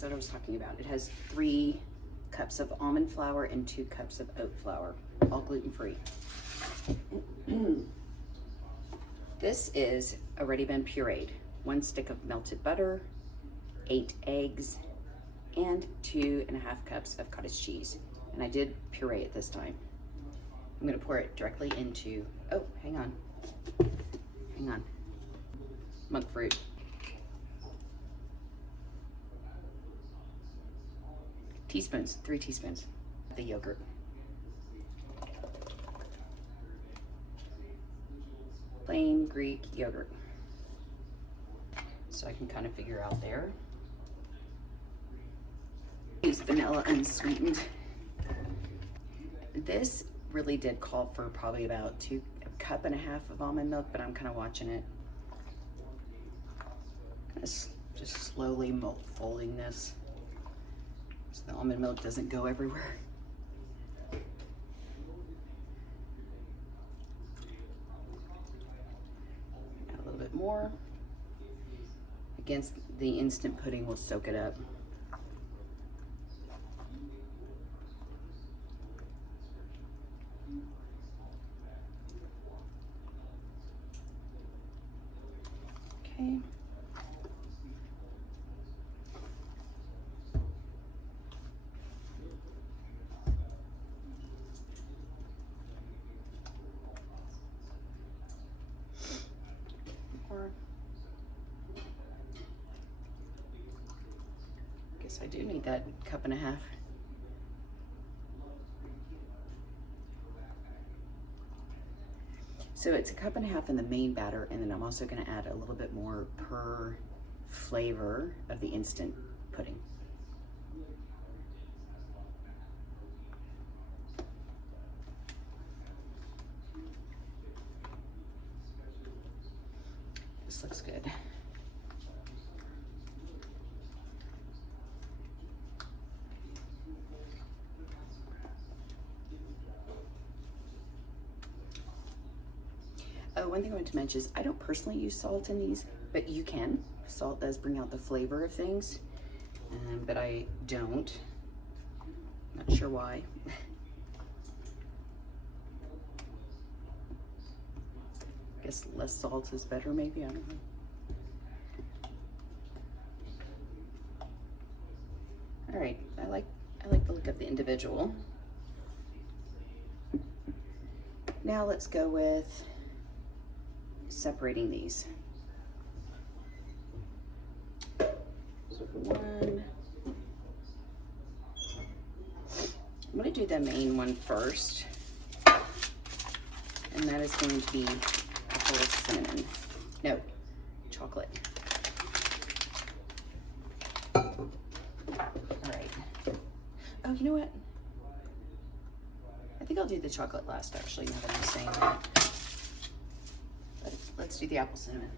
that's what I was talking about. It has 3 cups of almond flour and 2 cups of oat flour, all gluten-free. This is already been pureed. 1 stick of melted butter, 8 eggs, and 2.5 cups of cottage cheese. And I did puree it this time. I'm gonna pour it directly into, oh, hang on, monk fruit. Teaspoons, 3 teaspoons. The yogurt. Plain Greek yogurt. So I can kind of figure out there. Use vanilla unsweetened. This really did call for probably about a cup and a half of almond milk, but I'm kind of watching it. Just slowly folding this so the almond milk doesn't go everywhere. Add a little bit more. Against the instant pudding will soak it up. Okay. Guess I do need that cup and a half. So it's a cup and a half in the main batter, and then I'm also going to add a little bit more per flavor of the instant pudding. This looks good. Oh, one thing I wanted to mention is I don't personally use salt in these, but you can. Salt does bring out the flavor of things, but I don't. Not sure why. Guess less salt is better, maybe, I don't know. All right, I like the look of the individual. Now let's go with separating these. So one, I'm going to do the main one first, and that is going to be apple cinnamon. No, chocolate. All right. Oh, you know what? I think I'll do the chocolate last, actually, now that I'm saying that. Let's do the apple cinnamon.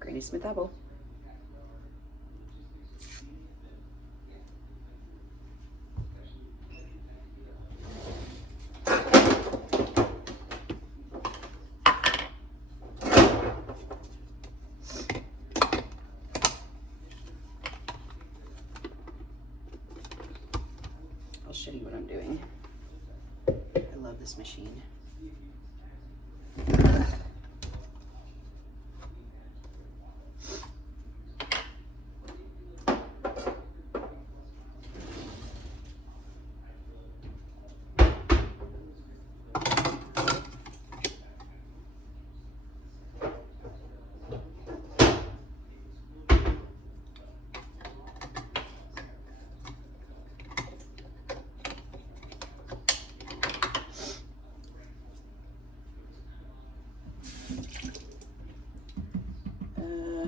Granny Smith apple. I'll show you what I'm doing. I love this machine.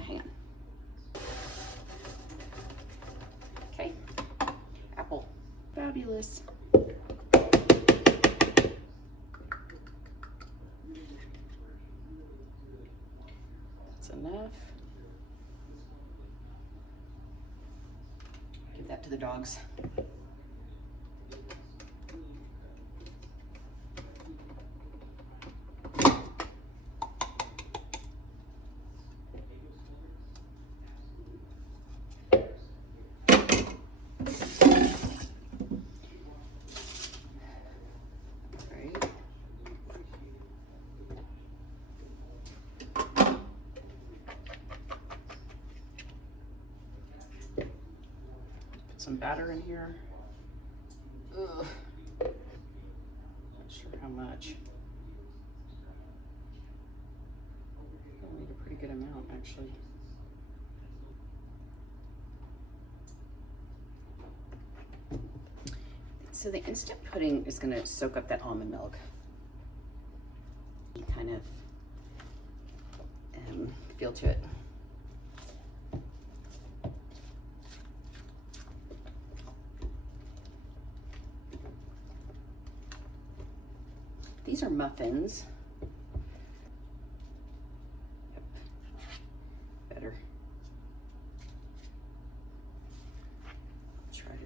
Hang on. Okay, apple, fabulous. That's enough. Give that to the dogs. Some batter in here. Ugh. Not sure how much. I'll need a pretty good amount, actually. So the instant pudding is going to soak up that almond milk. Kind of feel to it. These are muffins. Yep. Better. Try to.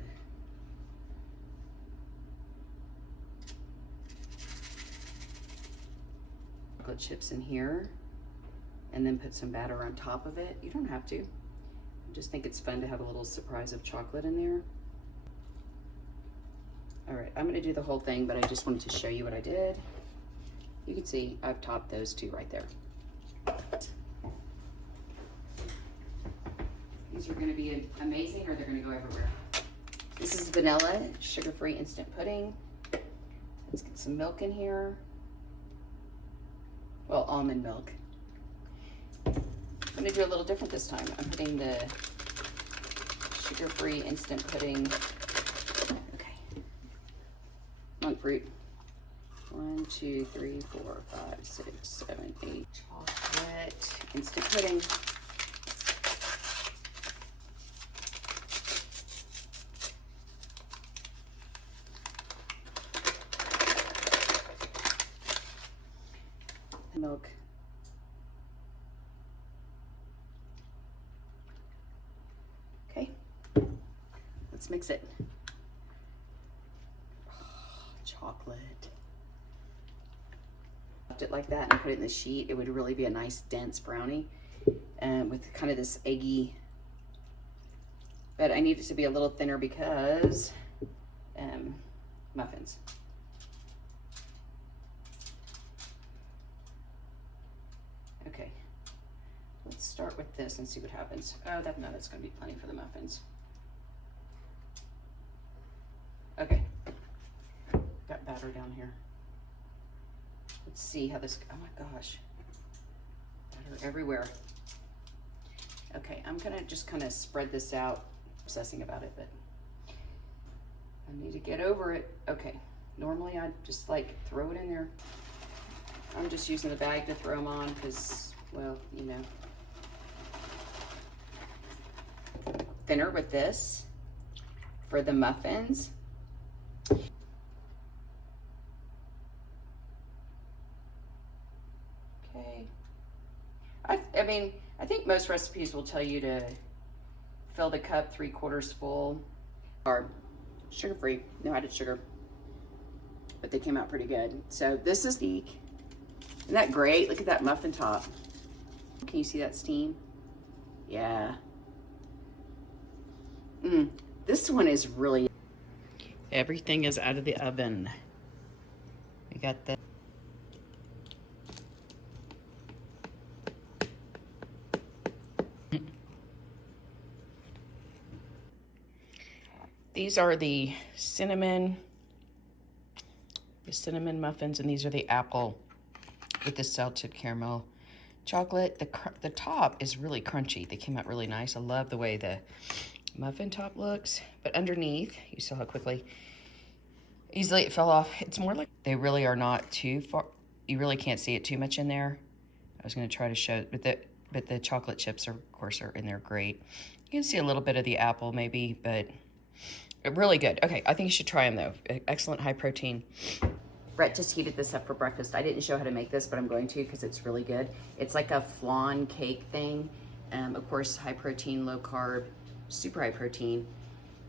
Chocolate chips in here, and then put some batter on top of it. You don't have to. I just think it's fun to have a little surprise of chocolate in there. All right, I'm gonna do the whole thing, but I just wanted to show you what I did. You can see I've topped those two right there. These are gonna be amazing, or they're gonna go everywhere. This is vanilla, sugar-free instant pudding. Let's get some milk in here. Well, almond milk. I'm gonna do a little different this time. I'm putting the sugar-free instant pudding. Monk fruit. 1, 2, 3, 4, 5, 6, 7, 8. Chocolate instant pudding. Milk. Okay. Let's mix it. Chocolate. Left it like that and put it in the sheet. It would really be a nice dense brownie with kind of this eggy, but I need it to be a little thinner because muffins. Okay, let's start with this and see what happens. Oh, no, that's going to be plenty for the muffins. Okay. Got batter down here. Let's see how this, oh my gosh, batter everywhere. Okay, I'm gonna just kind of spread this out, obsessing about it, but I need to get over it. Okay, normally I'd just like throw it in there. I'm just using the bag to throw them on because, well, you know. Thinner with this for the muffins. I mean, I think most recipes will tell you to fill the cup 3/4 full. Or sugar-free, no added sugar, but they came out pretty good. So this is the, isn't that great? Look at that muffin top. Can you see that steam? Yeah. This one is really, everything is out of the oven. We got the these are the cinnamon muffins, and these are the apple with the salted caramel chocolate. The top is really crunchy. They came out really nice. I love the way the muffin top looks, but underneath, you saw how quickly, easily it fell off. It's more like, they really are not too far. You really can't see it too much in there. I was gonna try to show, but the chocolate chips are, of course, are in there great. You can see a little bit of the apple maybe, but really good. Okay, I think you should try them though. Excellent high protein. Brett just heated this up for breakfast. I didn't show how to make this, but I'm going to because it's really good. It's like a flan cake thing. Of course, high protein, low carb, super high protein.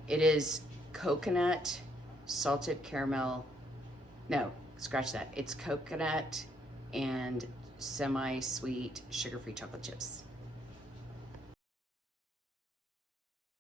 It is coconut, salted caramel. No, scratch that. It's coconut and semi-sweet sugar-free chocolate chips.